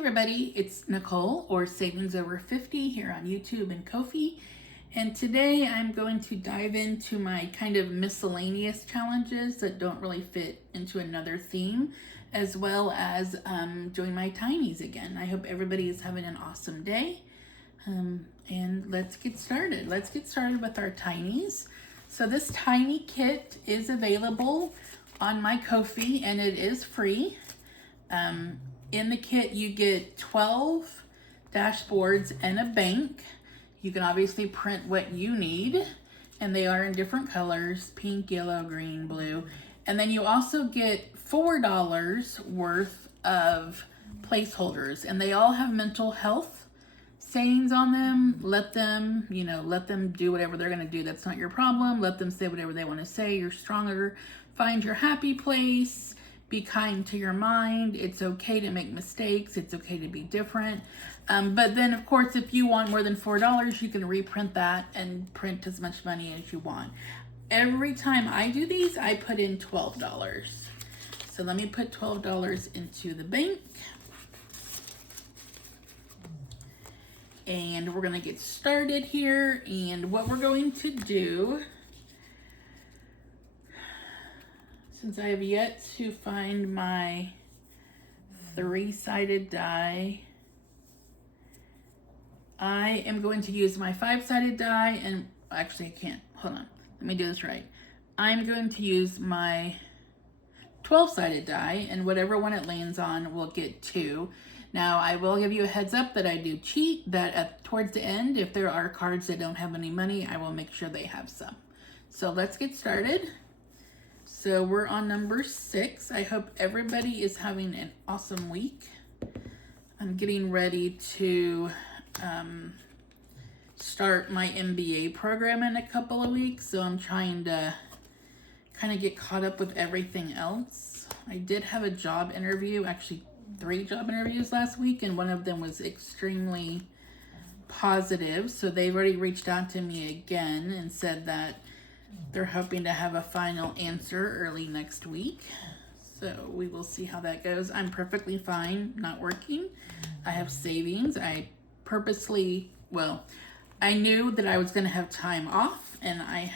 everybody, it's Nicole or Savings Over 50 here on YouTube and Ko-fi. And today I'm going to dive into my kind of miscellaneous challenges that don't really fit into another theme, as well as doing my tinies again. I hope everybody is having an awesome day. And let's get started. Let's get started with our tinies. So this tiny kit is available on my Ko-fi and it is free. In the kit, you get 12 dashboards and a bank. You can obviously print what you need, and they are in different colors, pink, yellow, green, blue. And then you also get $4 worth of placeholders, and they all have mental health sayings on them. Let them do whatever they're gonna do. That's not your problem. Let them say whatever they wanna say. You're stronger. Find your happy place. Be kind to your mind. It's okay to make mistakes. It's okay to be different. But then, of course, if you want more than $4, you can reprint that and print as much money as you want. Every time I do these, I put in $12. So let me put $12 into the bank. And we're going to get started here. And what we're going to do, since I have yet to find my 3-sided die, I am going to use my 5-sided die, and actually I can't, hold on, let me do this right. I'm going to use my 12-sided die, and whatever one it lands on will get 2. Now I will give you a heads up that I do cheat, that towards the end, if there are cards that don't have any money, I will make sure they have some. So let's get started. So we're on number 6. I hope everybody is having an awesome week. I'm getting ready to start my MBA program in a couple of weeks, so I'm trying to kind of get caught up with everything else. I did have a job interview, actually 3 job interviews last week, and one of them was extremely positive, so they've already reached out to me again and said that they're hoping to have a final answer early next week. So we will see how that goes. I'm perfectly fine not working. I have savings. I knew that I was going to have time off, and I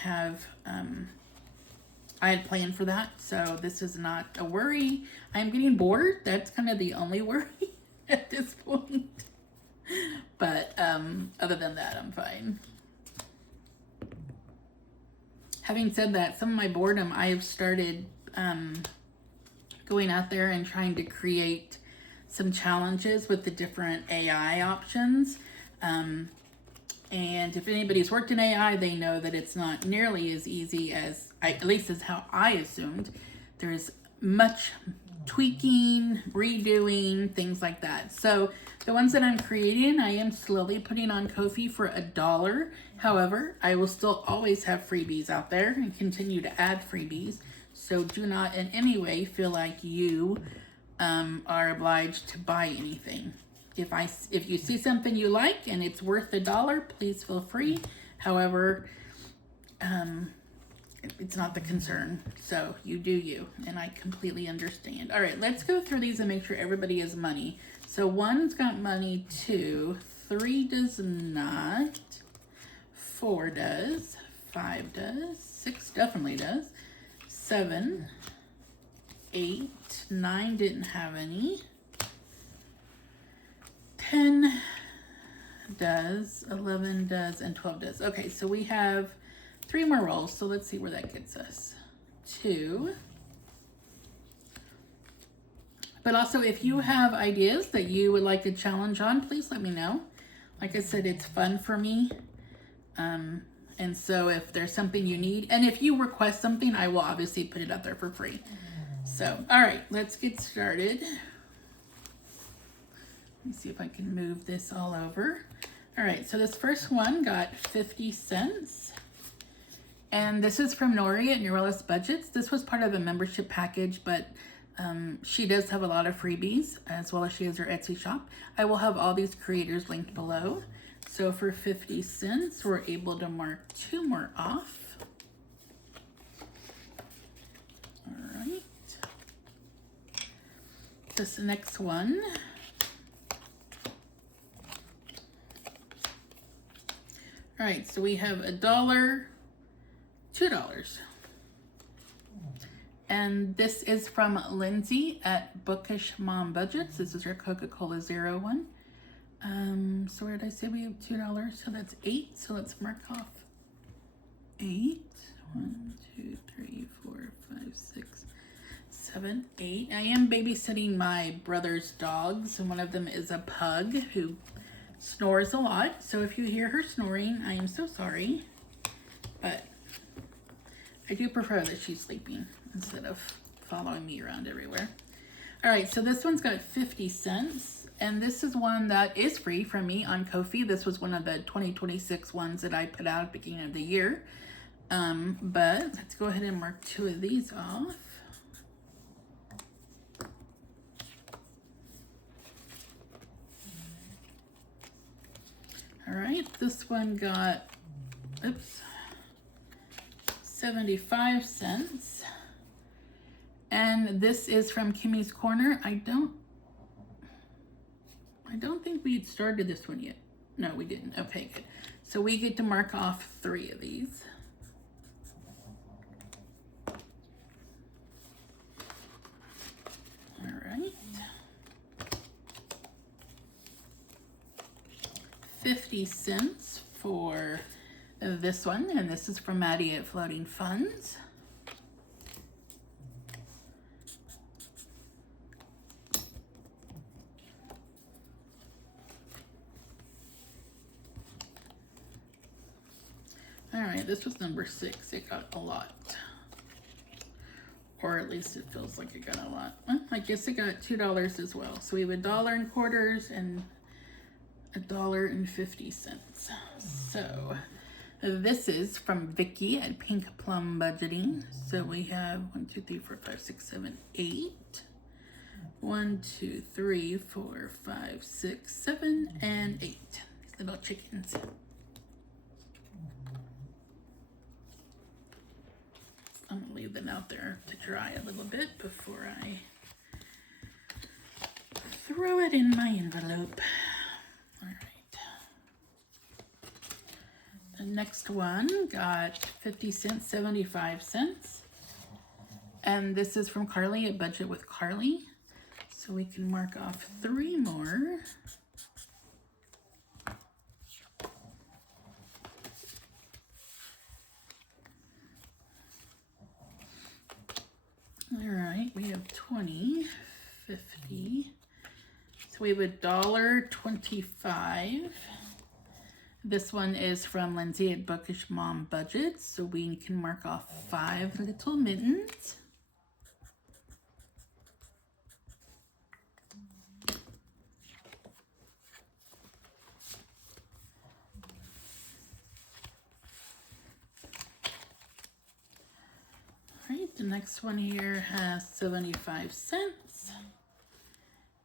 had planned for that. So this is not a worry. I'm getting bored. That's kind of the only worry at this point. But other than that, I'm fine. Having said that, some of my boredom, I have started going out there and trying to create some challenges with the different AI options. And if anybody's worked in AI, they know that it's not nearly as easy as, at least as how I assumed. There's much tweaking, redoing, things like that. So the ones that I'm creating, I am slowly putting on Ko-fi for $1. However, I will still always have freebies out there and continue to add freebies. So do not in any way feel like you are obliged to buy anything. If you see something you like and it's worth $1, please feel free. However, it's not the concern. So you do you, and I completely understand. All right, let's go through these and make sure everybody has money. So 1's got money, 2, 3 does not, 4 does, 5 does, 6 definitely does, 7, 8, 9 didn't have any, 10 does, 11 does, and 12 does. Okay, so we have 3 more rolls, so let's see where that gets us. 2. But also, if you have ideas that you would like to challenge on, please let me know. Like I said, it's fun for me. And so if there's something you need, and if you request something, I will obviously put it out there for free. So, all right, let's get started. Let me see if I can move this all over. All right, so this first one got 50 cents. And this is from Nori at Neurelis Budgets. This was part of a membership package, but she does have a lot of freebies, as well as she has her Etsy shop. I will have all these creators linked below. So for 50 cents, we're able to mark 2 more off. All right. This next one All right, so we have $1, $2. And this is from Lindsay at Bookish Mom Budgets. This is her Coca-Cola Zero one. So where did I say we have $2? So that's 8. So let's mark off 8. 1, 2, 3, 4, 5, 6, 7, 8. I am babysitting my brother's dogs, and one of them is a pug who snores a lot. So if you hear her snoring, I am so sorry. But I do prefer that she's sleeping instead of following me around everywhere. All right, so this one's got 50 cents. And this is one that is free from me on Ko-fi. This was one of the 2026 ones that I put out at the beginning of the year. But let's go ahead and mark 2 of these off. All right, this one got, 75 cents. And this is from Kimmy's Corner. I don't think we had started this one yet. No, we didn't. Okay, good. So we get to mark off 3 of these. All right. 50 cents for this one, and this is from Maddie at Floating Funds. All right, this was number 6. It got a lot. Or at least it feels like it got a lot. Well, I guess it got $2 as well. So we have $1 in quarters and $1.50. So this is from Vicky at Pink Plum Budgeting. So we have 1, 2, 3, 4, 5, 6, 7, 8. 1, 2, 3, 4, 5, 6, 7, and 8. These little chickens. I'm gonna leave them out there to dry a little bit before I throw it in my envelope. All right. The next one got 50 cents, 75 cents. And this is from Carly at Budget with Carly. So we can mark off 3 more. All right, we have 20, 50. So we have $1.25. This one is from Lindsay at Bookish Mom Budgets. So we can mark off 5 little mittens. The next one here has 75 cents.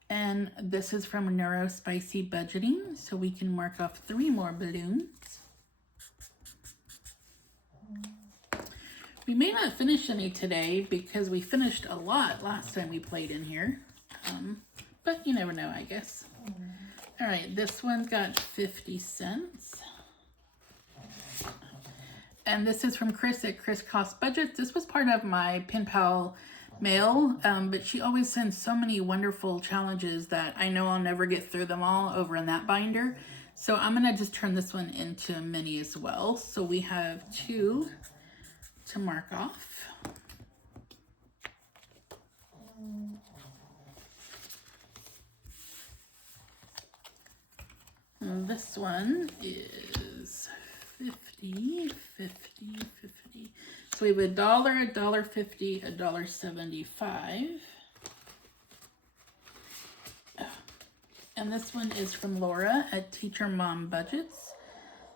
And this is from Neuro Spicy Budgeting. So we can mark off 3 more balloons. We may not finish any today because we finished a lot last time we played in here. But you never know, I guess. All right, this one's got 50 cents. And this is from Chris at Chris Cost Budgets. This was part of my Pen Pal mail, but she always sends so many wonderful challenges that I know I'll never get through them all over in that binder. So I'm gonna just turn this one into a mini as well. So we have 2 to mark off. And this one is 50, 50, 50. So we have $1, $1.50, $1.75. And this one is from Laura at Teacher Mom Budgets.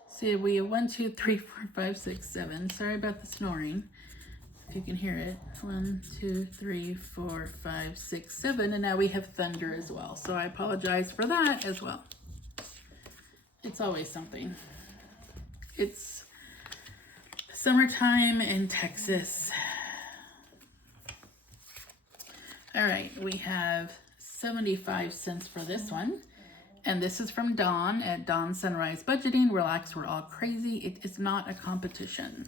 So we have 1, 2, 3, 4, 5, 6, 7. Sorry about the snoring. If you can hear it. 1, 2, 3, 4, 5, 6, 7. And now we have thunder as well. So I apologize for that as well. It's always something. It's summertime in Texas. All right, we have 75 cents for this one. And this is from Dawn at Dawn Sunrise Budgeting. Relax, we're all crazy. It is not a competition.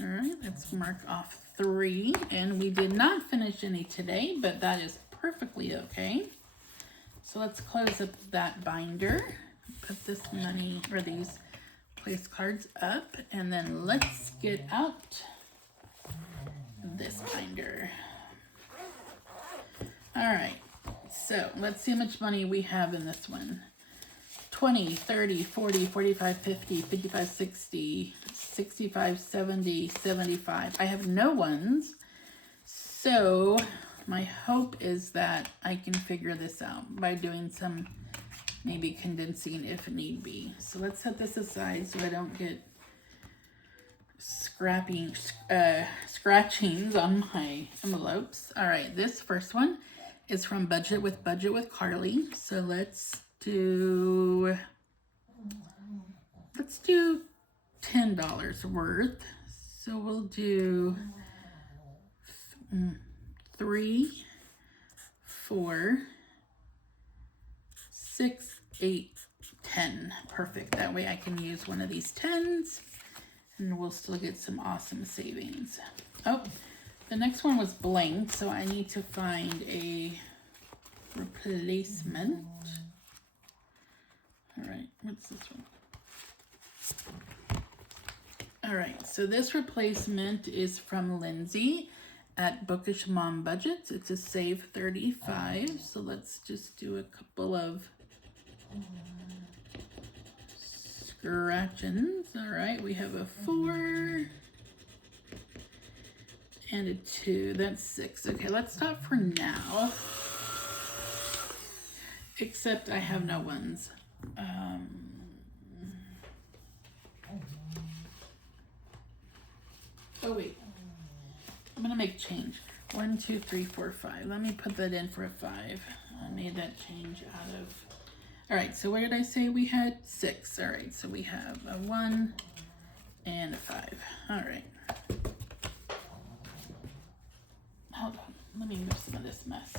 All right, let's mark off 3. And we did not finish any today, but that is perfectly okay. So let's close up that binder. Put this money or these place cards up, and then let's get out this binder. All right, so let's see how much money we have in this one. 20, 30, 40, 45, 50, 55, 60, 65, 70, 75. I have no ones, so my hope is that I can figure this out by doing some maybe condensing if need be. So let's set this aside so I don't get scratchings on my envelopes. All right, this first one is from Budget with Carly. So let's do $10 worth. So we'll do 3, 4, 6, 8, 10. Perfect. That way I can use one of these 10s and we'll still get some awesome savings. Oh, the next one was blank, so I need to find a replacement. All right, what's this one? All right, so this replacement is from Lindsay at Bookish Mom Budgets. It's a save 35. So let's just do a couple of scratchings. All right, we have a 4 and a 2. That's 6. Okay, let's stop for now. Except I have no ones. Oh wait, I'm gonna make change. 1, 2, 3, 4, 5. Let me put that in for a 5. I made that change out of. All right, so what did I say we had? 6. All right, so we have a 1 and a 5. All right. Hold on, let me move some of this mess.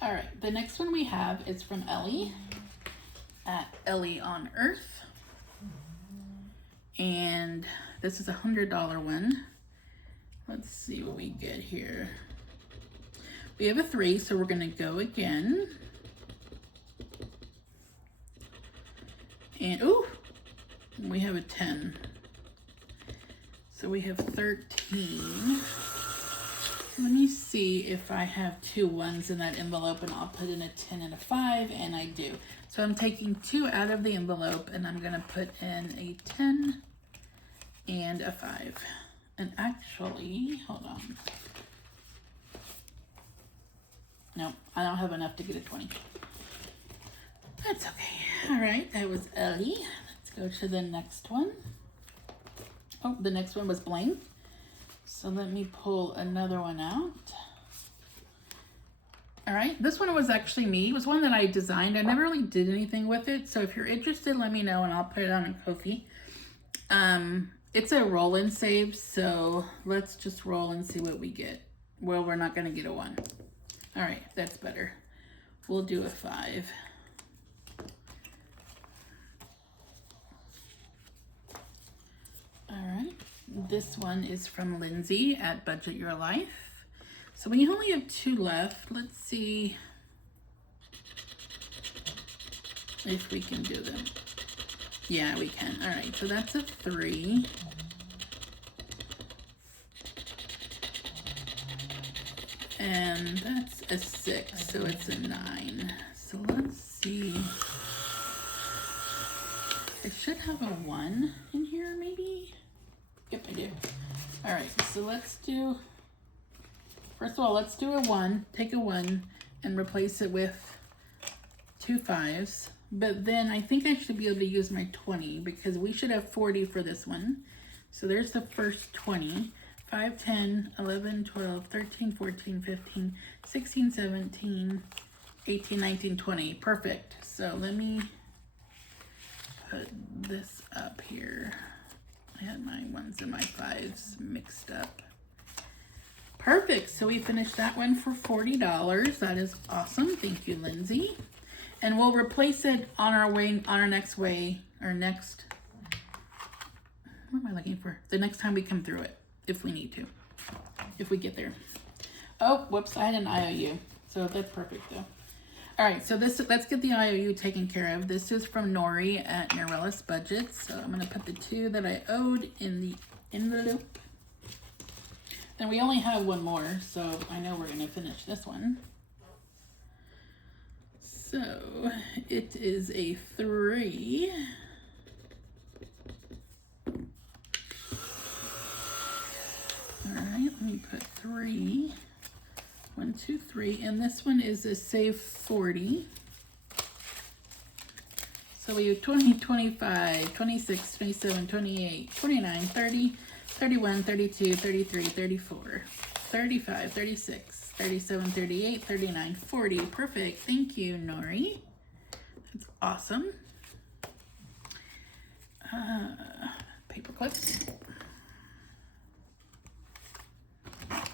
All right, the next one we have is from Ellie at Ellie on Earth. And this is a $100 one. Let's see what we get here. We have a 3, so we're gonna go again. And, ooh, we have a 10. So we have 13. Let me see if I have 2 1s in that envelope, and I'll put in a 10 and a 5, and I do. So I'm taking 2 out of the envelope, and I'm gonna put in a 10 and a 5. And actually, hold on. Nope, I don't have enough to get a 20. That's okay. All right, that was Ellie. Let's go to the next one. Oh, the next one was blank. So let me pull another one out. All right, this one was actually me. It was one that I designed. I never really did anything with it. So if you're interested, let me know and I'll put it on in Ko-fi. It's a roll and save, so let's just roll and see what we get. Well, we're not gonna get a 1. All right, that's better. We'll do a 5. All right, this one is from Lindsay at Budget Your Life. So we only have 2 left. Let's see if we can do them. Yeah, we can. All right, so that's a 3. And that's a 6, so it's a 9. So let's see. I should have a 1 in here, maybe? Yep, I do. All right, so let's do, first of all, let's do a 1, take a 1, and replace it with 2 5s. But then I think I should be able to use my 20 because we should have 40 for this one. So there's the first 20. 5, 10, 11, 12, 13, 14, 15, 16, 17, 18, 19, 20. Perfect. So let me put this up here. I had my 1s and my 5s mixed up. Perfect. So we finished that one for $40. That is awesome. Thank you, Lindsay. And we'll replace it on our next way, or next, what am I looking for? The next time we come through it, if we need to, if we get there. Oh, whoops, I had an IOU. So that's perfect though. All right, so let's get the IOU taken care of. This is from Nori at Norellis Budgets. So I'm gonna put the 2 that I owed in the envelope. And we only have one more, so I know we're gonna finish this one. So it is a 3. All right, let me put 3. 1, 2, 3, and this one is a save 40. So we have 20, 25, 26, 27, 28, 29, 30, 31, 32, 33, 34, 35, 36, 37, 38, 39, 40. Perfect. Thank you, Nori. That's awesome. Paper clips.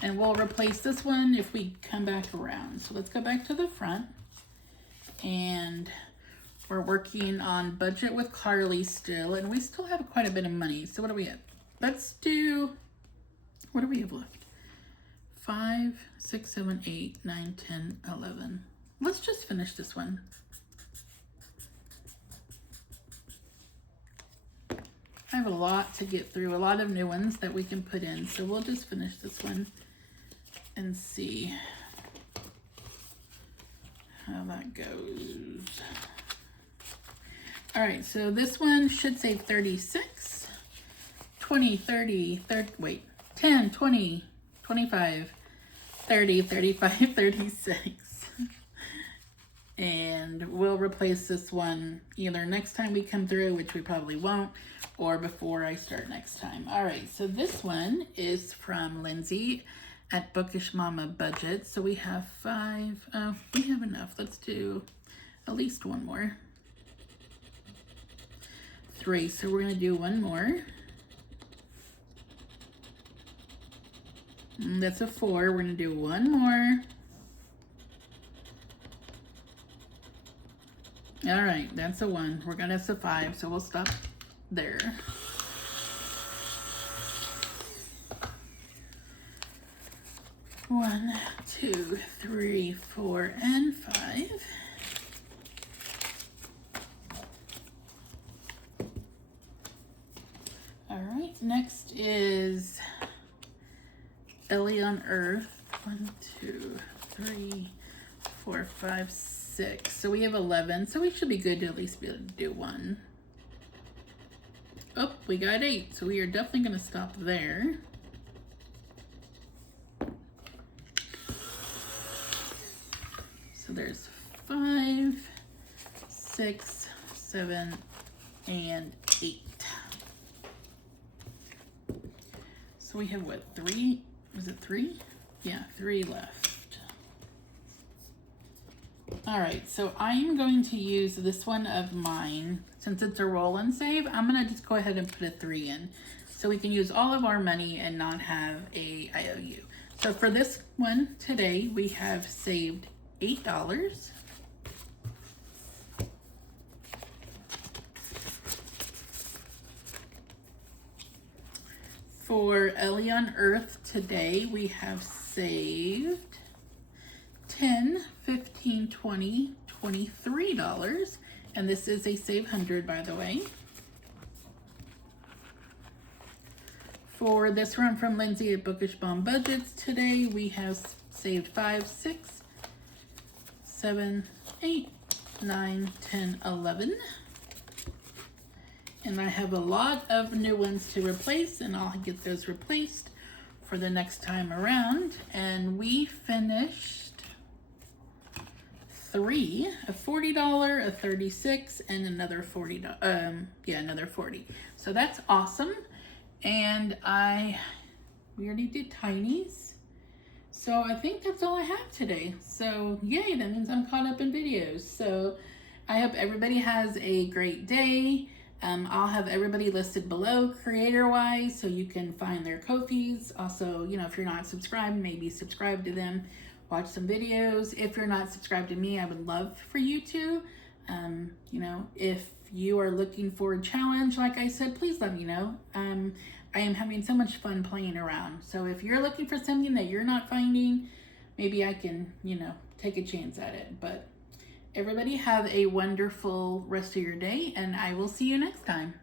And we'll replace this one if we come back around. So let's go back to the front. And we're working on budget with Carly still. And we still have quite a bit of money. So what do we have? Let's do, what do we have left? 5, 6, 7, 8, 9, 10, 11. Let's just finish this one. I have a lot to get through, a lot of new ones that we can put in. So we'll just finish this one and see how that goes. All right, so this one should save 36, 20, 30, 10, 20, 25, 30, 35, 36. And we'll replace this one either next time we come through, which we probably won't, or before I start next time. All right, so this one is from Lindsay at Bookish Mama Budget. So we have 5. Oh, we have enough. Let's do at least one more. 3. So we're going to do one more. And that's a 4. We're going to do one more. All right, that's a 1. We're going to, that's a 5. So we'll stop there. One, 2, 3, 4, and 5. All right, next is Ellie on Earth. 1, 2, 3, 4, 5, 6. So we have 11. So we should be good to at least be able to do one. Oh, we got 8. So we are definitely going to stop there. So there's 5, 6, 7, and 8. So we have what, 3? Was it 3? Yeah, 3 left. All right, so I'm going to use this one of mine. Since it's a roll and save, I'm gonna just go ahead and put a 3 in. So we can use all of our money and not have a IOU. So for this one today, we have saved $8. For Ellie on Earth today, we have saved $10, $15, $20, $23. And this is a save 100, by the way. For this run from Lindsay at Bookish Mom Budgets today, we have saved 5, 6, 7, 8, 9, 10, 11. And I have a lot of new ones to replace, and I'll get those replaced for the next time around. And we finished 3, a $40, a $36, and another $40. Another 40. So that's awesome. And we already did tinies. So I think that's all I have today. So yay, that means I'm caught up in videos. So I hope everybody has a great day. I'll have everybody listed below creator-wise so you can find their Ko-fis. Also, you know, if you're not subscribed, maybe subscribe to them, watch some videos. If you're not subscribed to me, I would love for you to. You know, if you are looking for a challenge, like I said, please let me know. I am having so much fun playing around. So if you're looking for something that you're not finding, maybe I can, you know, take a chance at it. But everybody have a wonderful rest of your day, and I will see you next time.